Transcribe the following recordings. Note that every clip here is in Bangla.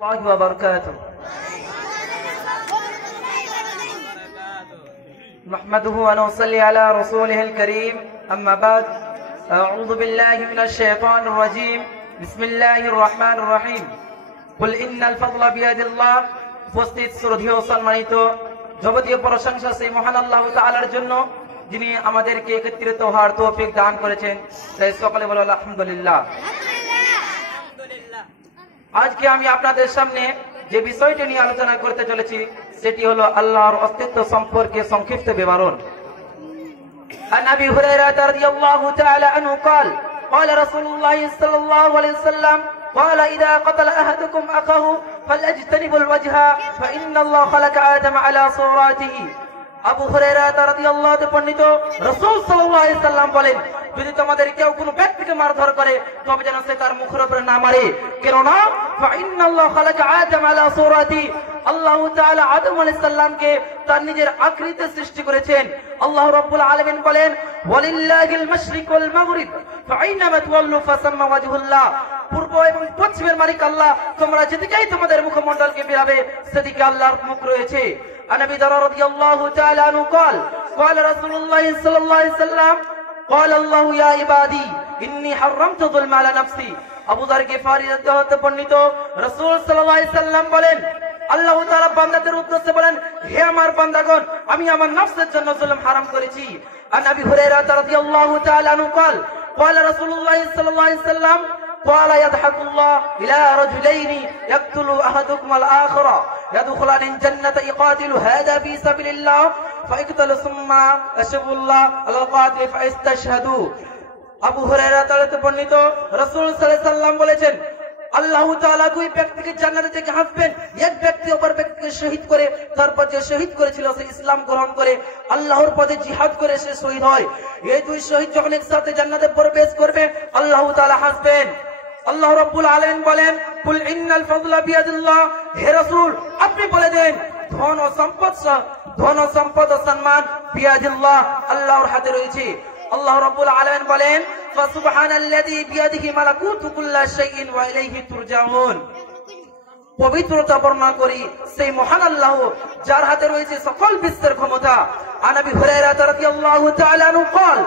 الله وبركاته نحمده ونصلي على رسوله الكريم أما بعد أعوذ بالله من الشيطان الرجيم بسم الله الرحمن الرحيم قل إن الفضل بيد الله উপস্থিত শ্রদ্ধেয় সম্মানিত যাবতীয় প্রশংসা সেই মহান আল্লাহ তাআলার জন্য যিনি আমাদেরকে একত্রিত হওয়ার তৌফিক দান করেছেন তাই সকলে বলো আলহামদুলিল্লাহ। আজকে আমি আপনাদের সামনে যে বিষয়টি নিয়ে আলোচনা করতে চলেছি সেটি হলো আল্লাহর অস্তিত্ব সম্পর্কে সংক্ষিপ্ত বিবরণ। عن أبي هريرة رضي الله تعالى عنه قال قال رسول الله صلى الله عليه وسلم قال إذا قتل أحدكم أخاه فليجتنب الوجه فإن الله خلق آدم على صورته। আবু হুরায়রা রাদিয়াল্লাহু তাআলা বর্ণিত রাসূল সাল্লাল্লাহু আলাইহি সাল্লাম বলেন, যদি তোমাদের কেউ কোনো ব্যক্তিকে মারধর করে তবে যেন সে তার মুখের উপরে না মারে, কেননা ফাইন্নাল্লাহু খালাকা আদম আলা সূরাতি, আল্লাহ তাআলা আদম আলাইহিস সালামকে তার নিজের আকৃতিতে সৃষ্টি করেছেন। আল্লাহ রাব্বুল আলামিন বলেন, ওয়ালিল্লাহিল মাশরিক ওয়াল মাগরিব ফাইনামা তাওয়াল্লু ফাসাম্মা ওয়াজহুল্লাহ, পূর্ব এবং পশ্চিমের মালিক আল্লাহ, তোমরা যেদিকেই তোমাদের মুখমণ্ডলকে ফিরাবে সেদিকে আল্লাহর মুখ রয়েছে। عن ابي ذر رضي الله تعالى عنه قال قال رسول الله صلى الله عليه وسلم قال الله يا عبادي اني حرمت الظلم على نفسي। আবু যর গিফারী রাদিয়াল্লাহু তাআলা বর্ণিত রাসূল সাল্লাল্লাহু আলাইহি সাল্লাম বলেন, আল্লাহ তাআলা বান্দাদের উদ্দেশ্যে বলেন, হে আমার বান্দাগণ, আমি আমার নফসের জন্য জুলম হারাম করেছি। عن ابي هريره رضي الله تعالى عنه قال قال رسول الله صلى الله عليه وسلم قال يضحك الله إلى رجلين يقتل أحدكم الآخر يدخلان الجنة يقاتل هذا في سبيل الله فيقتل ثم يشهد الله على القاتل فيستشهدوا। আবু হুরায়রা থেকে বর্ণিত রাসূল সাল্লাল্লাহু আলাইহি সাল্লাম বলেছেন, আল্লাহ তাআলা দুই ব্যক্তিকে জান্নাতে থেকে হাসবেন, এক ব্যক্তি অপর ব্যক্তিকে শহীদ করে, তারপর যে শহীদ করেছিল সে ইসলাম গ্রহণ করে আল্লাহর পথে জিহাদ করে সে শহীদ হয়। এই দুই শহীদ যখন একসাথে জান্নাতে প্রবেশ করবে আল্লাহ তাআলা হাসবেন। আল্লাহ রাব্বুল আলামিন বলেন, কুল ইন্নাল ফাদলা বিয়াদিল্লাহ, হে রাসূল আপনি বলে দেন ধন ও সম্পদ ও সম্মান বিয়াদিল্লাহ, আল্লাহর হাতে রয়েছে। আল্লাহ রাব্বুল আলামিন বলেন, ফাসুবহানাল্লাযী বিয়াদিহি মালাকুতু কুল্লি শাইইন ওয়া ইলাইহি তুরজাউন, পবিত্রতা বর্ণনা করি সেই মহান আল্লাহ যার হাতে রয়েছে সকল বিশ্বের ক্ষমতা। عن ابي هريره رضي الله تعالى عنه قال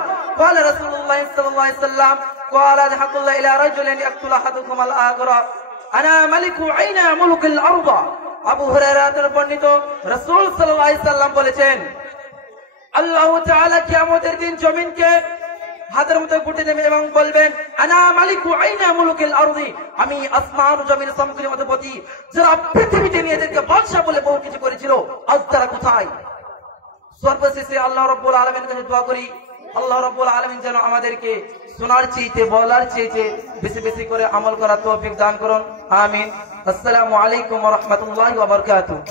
قال رسول الله صلى الله عليه وسلم قال يضحك الله الى رجل يقتل احدكم الاخر انا ملك عين ملك الارض। আবু হুরায়রা বর্ণিত রাসূল সাল্লাল্লাহু আলাইহি সাল্লাম বলেছেন, আল্লাহ তাআলা কিয়ামতের দিন জমিনকে হাতের মধ্যে গুটে দেবেন এবং বলবেন, আনা মালিকু আইনা মুলুকিল আরদি, আমি আসমান ও জমিনের সম্পূর্ণ অধিপতি। যারা পৃথিবীতে নিজেদেরকে বাদশা বলে বহু কিছু করেছিল, আজ তারা কোথায়? সর্বশেষে আল্লাহ রাব্বুল আলামিনের কাছে দোয়া করি, আল্লাহ রাব্বুল আলামিন যেন আমাদেরকে শোনার চাইতে বলার চাইতে বেশি বেশি করে আমল করার তৌফিক দান করুন, আমিন। আসসালামু আলাইকুম ওয়া রাহমাতুল্লাহি ওয়া বারাকাতুহু।